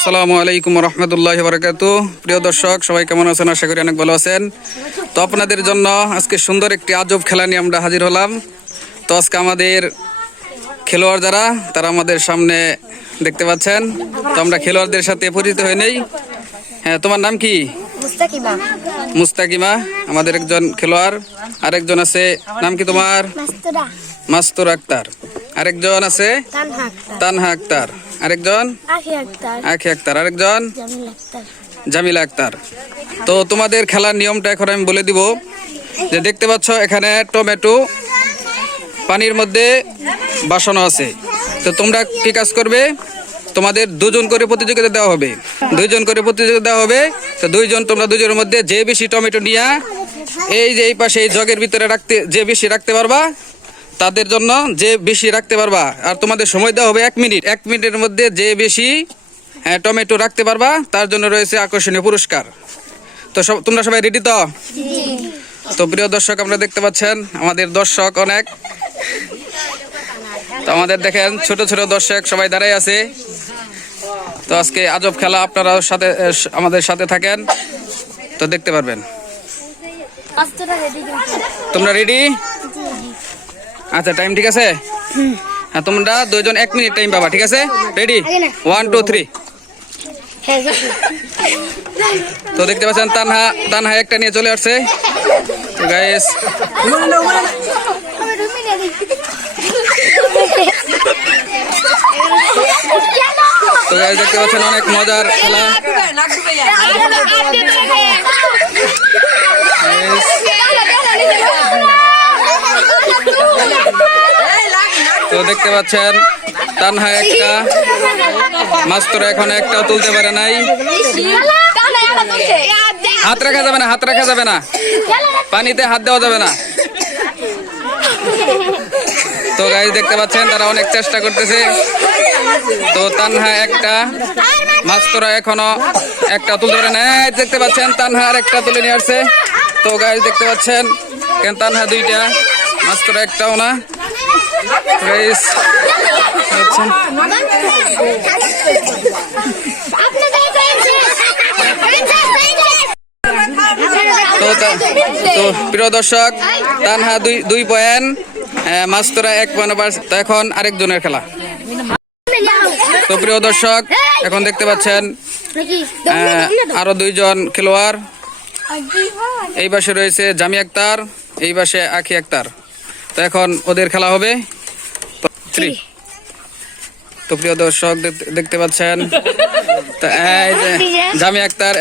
আসসালামু আলাইকুম রহমতুল্লাহি বারাকাতুহু। প্রিয় দর্শক, সবাই কেমন আছেন? আশা করি অনেক ভালো আছেন। তো আপনাদের জন্য আজকে সুন্দর একটি আজব খেলা নিয়ে আমরা হাজির হলাম। তো আজকে আমাদের খেলোয়াড় যারা, তারা আমাদের সামনে দেখতে পাচ্ছেন। তো আমরা খেলোয়াড়দের সাথে পরিচিত হয়ে নেই। হ্যাঁ, তোমার নাম কি? মুস্তাকিমা। মুস্তাকিমা আমাদের একজন খেলোয়াড়। আরেকজন আছে, নাম কি তোমার? মাস্তুর আক্তার। আরেকজন আছে তানহা আক্তার। আরেকজন আখি আক্তার। আরেকজন জামিলা আক্তার। তো তোমাদের খেলার নিয়মটা এখন আমি বলে দিব। যে দেখতে পাচ্ছ এখানে টমেটো পানির মধ্যে বাসানো আছে। তো তোমরা কি কাজ করবে? তোমাদের দুজন করে প্রতিযোগিতা দেওয়া হবে। তো তোমরা দুজনের মধ্যে যে বেশি টমেটো নিয়ে এই যে এই পাশে এই জগের ভিতরে রাখতে, যে বেশি রাখতে পারবা তাদের জন্য, যে বেশি রাখতে পারবা। আর তোমাদের সময় দেওয়া হবে 1 মিনিট। 1 মিনিটের মধ্যে যে বেশি টমেটো রাখতে পারবা তার জন্য রয়েছে আকর্ষণীয় পুরস্কার। তো তোমরা সবাই রেডি তো? তো প্রিয় দর্শক, আমরা দেখতে পাচ্ছেন আমাদের দর্শক অনেক। তো আমাদের দেখেন ছোট ছোট দর্শক সবাই দাঁড়াই আছে। তো আজকে আজব খেলা, আপনারা আমাদের সাথে থাকেন, তো দেখতে পারবেন। তোমরা রেডি? আচ্ছা, টাইম ঠিক আছে? হ্যাঁ, তোমরা দুইজন 1 মিনিট টাইম পাবা, ঠিক আছে? রেডি? 1 2 3। তো দেখতে পাচ্ছেন তানহা একটা নিয়ে চলে আসছে। তো গাইস, দেখতে পাচ্ছেন অনেক মজার খেলা। তো দেখতে পাচ্ছেন তানহা একটা, মাস্তুরা এখন একটাও তুলতে পারে নাই। হাত রাখা যাবে না, পানিতে হাত দেওয়া যাবে না। তো গাইস, দেখতে পাচ্ছেন তারা অনেক চেষ্টা করতেছে। তো তানহা একটা, মাস্তুরা এখনো একটা তুলতে পারে না। দেখতে পাচ্ছেন তানহা আর একটা তুলে নিয়ে আসছে। তো গাইস, দেখতে পাচ্ছেন তানহা 2টা, মাস্তুরা একটাও না। গাইস তো প্রিয় দর্শক, তানহা 2 পয়েন্ট, মাস্তুরা 1 পয়েন্ট। তো এখন আরেকজনের খেলা। তো প্রিয় দর্শক, এখন দেখতে পাচ্ছেন আরো 2জন খেলোয়াড়। এই পাশে রয়েছে জামি আক্তার, এই পাশে আখি আক্তার। তো এখন ওদের খেলা হবে। তো প্রিয় দর্শক, দেখতে পাচ্ছেন জামি আক্তার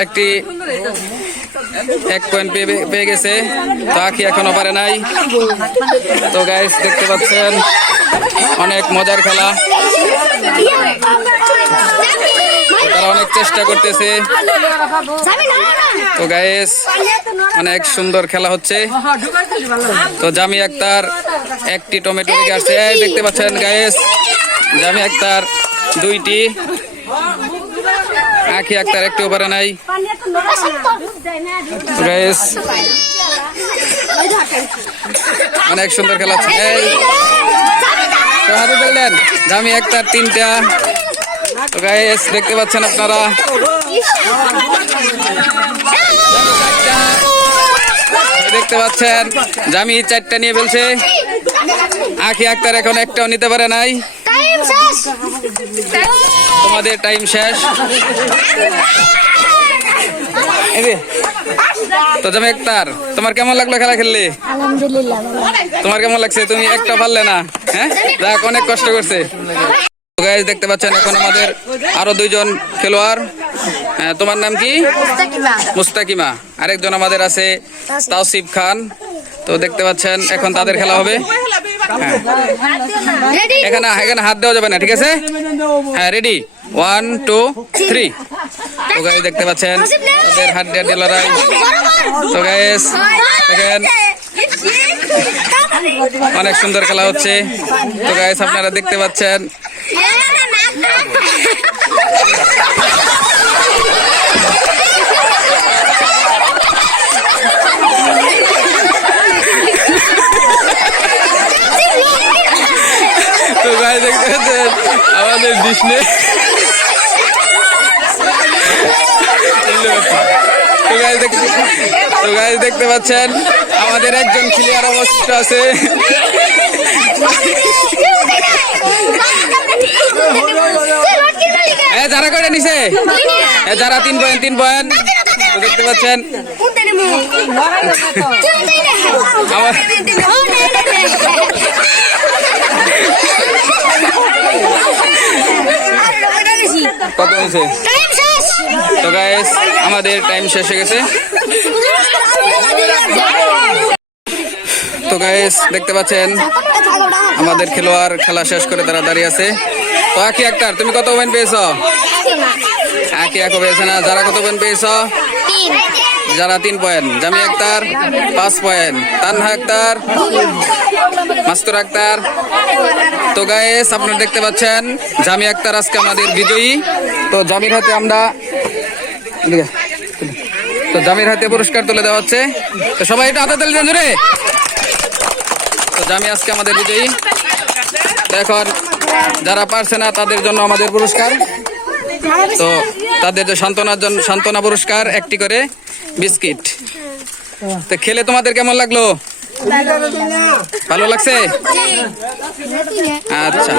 1 পয়েন্ট পেয়ে গেছে। তো আখি এখনো পারে নাই। তো গাইস, দেখতে পাচ্ছেন অনেক মজার খেলা। তারা অনেক চেষ্টা করতেছে। তো গাইস, অনেক সুন্দর খেলা হচ্ছে। তো জামি আক্তার 1টি টমেটো রেখে আসছে। দেখতে পাচ্ছেন গাইস, জামি আক্তার 2টি, আখি আক্তার 1টিও পারে নাই। গাইস, অনেক সুন্দর খেলা হচ্ছে। হাতে দেখলেন জামি আক্তার 3টা। তো গাইস, দেখতে পাচ্ছেন আপনারা দেখতে পাচ্ছেন জামি 4টা নিয়ে ফেলছে। আখি আক্তার এখন একটাও নিতে পারে নাই। তোমাদের টাইম শেষ। তো জামি আক্তার, তোমার কেমন লাগলো খেলা খেললে? আলহামদুলিল্লাহ। তোমার কেমন লাগছে? তুমি একটা পারলে না। হ্যাঁ, যাক, অনেক কষ্ট করছে। গাইস, দেখতে পাচ্ছেন এখন আমাদের আরো 2জন খেলোয়াড়। তোমার নাম কি? মুস্তাকিমা। আরেকজন আমাদের আছে তাওসিফ খান। তো দেখতে পাচ্ছেন এখন তাদের খেলা হবে। এখানে হাত দেওয়া যাবে না, ঠিক আছে? হ্যাঁ, রেডি? 1 2 3। তো গাইস, দেখতে পাচ্ছেন তাদের হাত দিয়ে লড়াই। তো গাইস, দেখেন অনেক সুন্দর খেলা হচ্ছে। তো গাইস, আপনারা দেখতে পাচ্ছেন দিস নে। তো গাইস দেখতে পাচ্ছেন আমাদের একজন ক্লিয়ার অবস্থা আছে। যারা করে নিছে যারা 3 পয়েন্ট তো দেখতে পাচ্ছেন কত হয়েছে? তো গাইস আমাদের টাইম শেষ হয়ে গেছে। তো গাইস দেখতে পাচ্ছেন আমাদের খেলোয়াড় খেলা শেষ করে তারা দাঁড়িয়ে আছে। তো আকি আক্তার তুমি কত পয়েন্ট পেয়েছো? আকি একো পেয়েছে না। যারা কত পয়েন্ট পেয়েছো? যারা 3 পয়েন্ট। জামি আক্তার 5 পয়েন্ট। তানহা আক্তার, মাস্তুর আক্তার। তো গাইস আপনারা দেখতে পাচ্ছেন জামি আক্তার আজকে আমাদের বিজয়ী। তো জামির হাতে আমরা জামির হাতে পুরস্কার তুলে দেওয়া হচ্ছে। তো সবাই এটা হাতে তুলে দেন জোরে। তো জামি আজকে আমাদের বিজয়ী। তো এখন যারা পারছে না তাদের জন্য আমাদের পুরস্কার। তো তাদের যে সান্ত্বনা পুরস্কার একটি করে বিস্কিট। তো খেলে তোমাদের কেমন লাগলো? ভালো লাগছে? আচ্ছা।